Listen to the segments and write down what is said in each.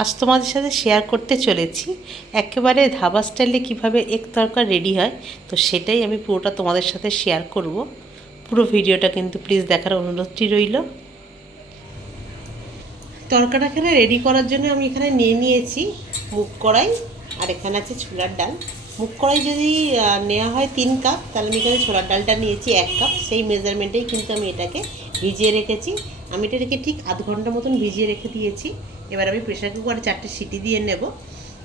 আজ তোমাদের সাথে শেয়ার করতে চলেছি। একেবারে ধাবা স্টাইলে কীভাবে এক তরকা রেডি হয়, তো সেটাই আমি পুরোটা তোমাদের সাথে শেয়ার করব। পুরো ভিডিওটা কিন্তু প্লিজ দেখার অনুরোধটি রইল। তরকাটা এখানে রেডি করার জন্য আমি এখানে নিয়ে নিয়েছি মুগ কড়াই, আর এখানে আছে ছোলার ডাল। মুগ কড়াই যদি নেওয়া হয় তিন কাপ তাহলে আমি এখানে ছোলার ডালটা নিয়েছি এক কাপ সেই মেজারমেন্টেই কিন্তু আমি এটাকে ভিজিয়ে রেখেছি। আমি এটা রেখে ঠিক আধ ঘণ্টা মতন ভিজিয়ে রেখে দিয়েছি। এবার আমি প্রেশার কুকারে চারটে সিটি দিয়ে নেব।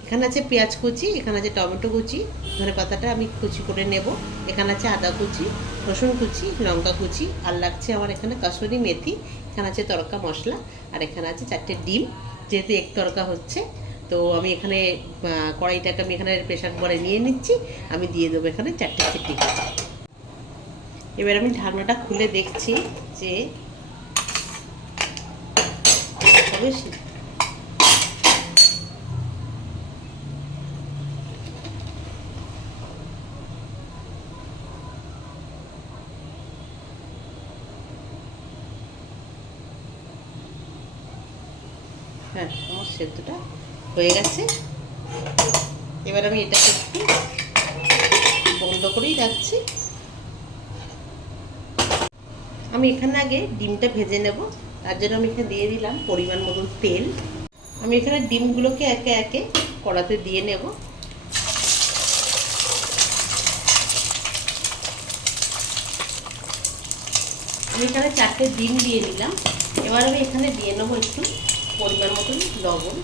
এখানে আছে পেঁয়াজ কুচি, এখানে আছে টমেটো কুচি, ধনে পাতাটা আমি কুচি করে নেব। এখানে আছে আদা কুচি, রসুন কুচি, লঙ্কা কুচি, আর লাগছে আমার এখানে কাসুরি মেথি, এখানে আছে তরকা মশলা, আর এখানে আছে চারটে ডিম, যেহেতু এক তরকা হচ্ছে। তো আমি এখানে কড়াইটাকে আমি এখানে প্রেশার কুকারে নিয়ে নিচ্ছি, আমি দিয়ে দেবো এখানে চারটে সিটি। এবার আমি ঢাকনাটা খুলে দেখছি যে হ্যাঁ আমার সেদ্ধটা হয়ে গেছে। এবার আমি এটাকে একটু বন্ধ করেই রাখছি। আমি এখানে আগে ডিমটা ভেজে নেব। তার জন্য আমি এখানে দিয়ে দিলাম পরিমাণ মতন তেল। আমি এখানে ডিমগুলোকে একে একে কড়াতে দিয়ে নেব। আমি এখানে চারটে ডিম দিয়ে নিলাম এবার আমি এখানে দিয়ে নেব একটু পরিমাণ মতন লবণ।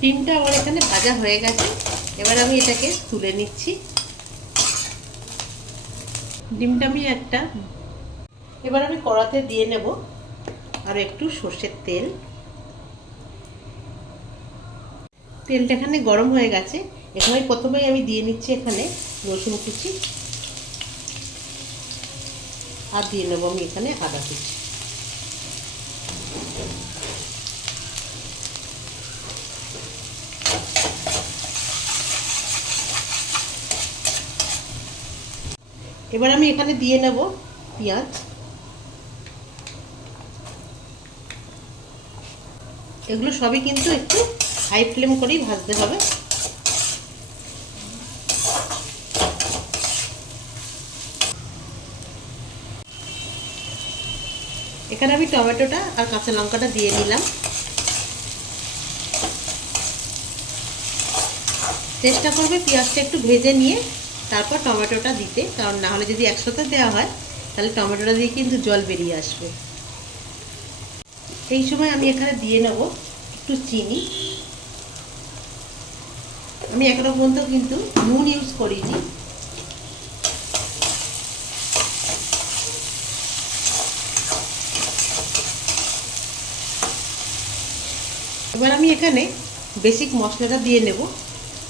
ডিমটা আমার এখানে ভাজা হয়ে গেছে। এবার আমি এটাকে তুলে নিচ্ছি। ডিমটা আমি একটা এবার আমি কড়াতে দিয়ে নেব আর একটু সর্ষের তেল। তেলটা এখানে গরম হয়ে গেছে। এখানে প্রথমেই আমি দিয়ে নিচ্ছি এখানে রসুন কুচি। আর দিয়ে নেব আমি এখানে আদা কুচি। এবার আমি এখানে দিয়ে নেব পেঁয়াজ। এগুলো সবই কিন্তু একটু হাই ফ্লেম করেই ভাজতে হবে। এখানে আমি টমেটোটা আর কাঁচা লঙ্কাটা দিয়ে নিলাম চেষ্টা করবে পেঁয়াজটা একটু ভেজে নিয়ে তারপর টমেটোটা দিতে, কারণ না হলে যদি একসাথে দেওয়া হয়, তাহলে টমেটোটা দিয়ে কিন্তু জল বেরিয়ে আসবে। এই সময় আমি এখানে দিয়ে নেব একটু চিনি। আমি এখনও পর্যন্ত কিন্তু নুন ইউজ করিনি। এবার আমি এখানে বেসিক মশলাটা দিয়ে নেব।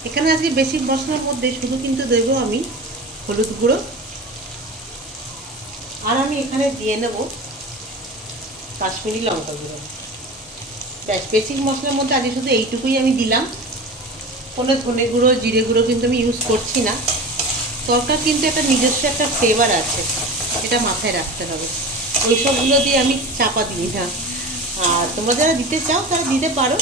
এখানে আজকে বেসিক মশলার মধ্যে শুধু কিন্তু দেব আমি হলুদ গুঁড়ো। আর আমি এখানে দিয়ে নেব কাশ্মীরি লঙ্কা গুঁড়ো। ব্যাস বেসিক মশলার মধ্যে আজকে শুধু এইটুকুই আমি দিলাম। কোনো ধনে গুঁড়ো, জিরে গুঁড়ো কিন্তু আমি ইউজ করছি না। তরকার কিন্তু একটা নিজস্ব একটা ফ্লেভার আছে। এটা মাথায় রাখতে হবে। ওই সবগুলো দিয়ে আমি চাপা দিই না। আর তোমরা যারা দিতে চাও, তারা দিতে পারো।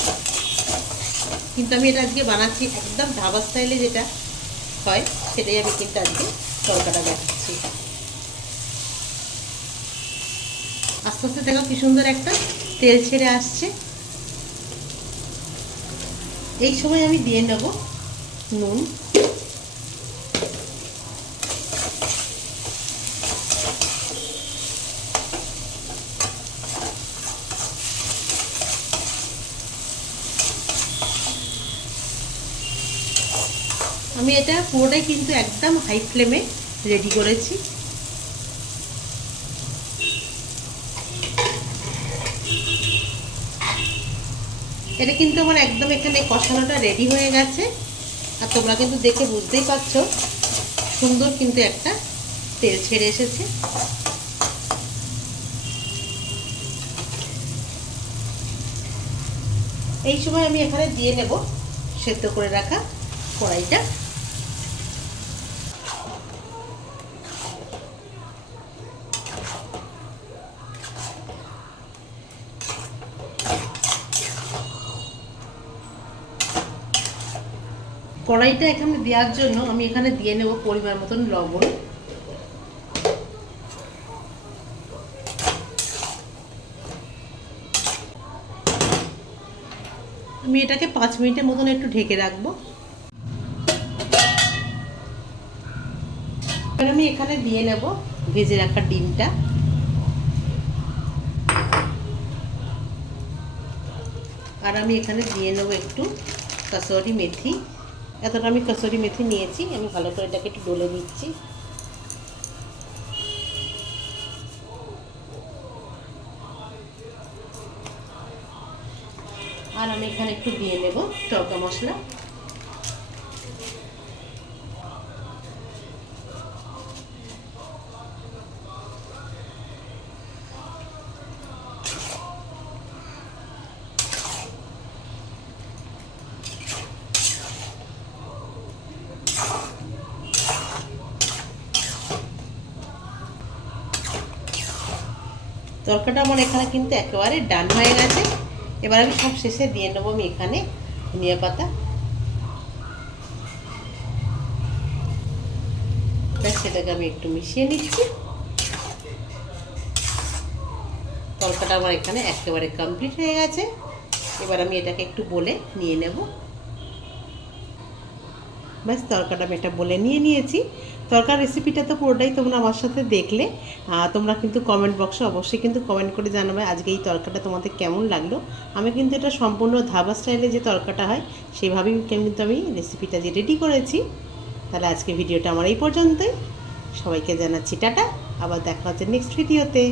কিন্তু আমি এটা আজকে বানাচ্ছি একদম ধাবা স্টাইলে যেটা হয়, সেটাই আমি কিন্তু আজকে তরকাটা দেখাচ্ছি। আস্তে আস্তে দেখো কি সুন্দর একটা তেল ছেড়ে আসছে। এই সময় আমি দিয়ে নেব নুন। আমি এটা পুরোটাই কিন্তু একদম হাই ফ্লেমে রেডি করেছি। এটা কিন্তু আমার একদম এখানে কষানোটা রেডি হয়ে গেছে। আর তোমরা কিন্তু দেখে বুঝতেই পারছ, সুন্দর কিন্তু একটা তেল ছেড়ে এসেছে। এই সময় আমি এখানে দিয়ে নেব সেদ্ধ করে রাখা কড়াইটা। কড়াইটা এখানে দেওয়ার জন্য আমি এখানে দিয়ে নেব পরিমাণ মতন লবণ। আমি এটাকে পাঁচ মিনিটের মতন একটু ঢেকে রাখব। আমি এখানে দিয়ে নেব ভেজে রাখা ডিমটা। আর আমি এখানে দিয়ে নেব একটু কাসরি মেথি। এতটা আমি কসুরি মেথি নিয়েছি, আমি ভালো করে এটাকে একটু ডলে দিচ্ছি আর আমি এখানে একটু দিয়ে নেব টকা মশলা। তরকাটা আমার এখানে কিন্তু একেবারে ডান হয়ে গেছে। এবার আমি সব শেষে দিয়ে নেব আমি এখানে ধনিয়া পাতা। ব্যাস সেটাকে আমি একটু মিশিয়ে নিচ্ছি। তরকাটা আমার এখানে একেবারে কমপ্লিট হয়ে গেছে। এবার আমি এটাকে একটু বলে নিয়ে নেব। ব্যাস, তরকাটা আমি এটা বলে নিয়ে নিয়েছি। তরকার রেসিপিটা তো পুরোটাই তোমরা আমার সাথে দেখলে। তোমরা কিন্তু কমেন্ট বক্সে অবশ্যই কিন্তু কমেন্ট করে জানাবে আজকে এই তরকাটা তোমাদের কেমন লাগল। আমি কিন্তু এটা সম্পূর্ণ ধাবা স্টাইলে যে তরকাটা হয়, সেভাবেই কিন্তু আমি রেসিপিটা যে রেডি করেছি। তাহলে আজকে ভিডিওটা আমার এই পর্যন্তই। সবাইকে জানাচ্ছি টাটা। আবার দেখা হচ্ছে নেক্সট ভিডিওতে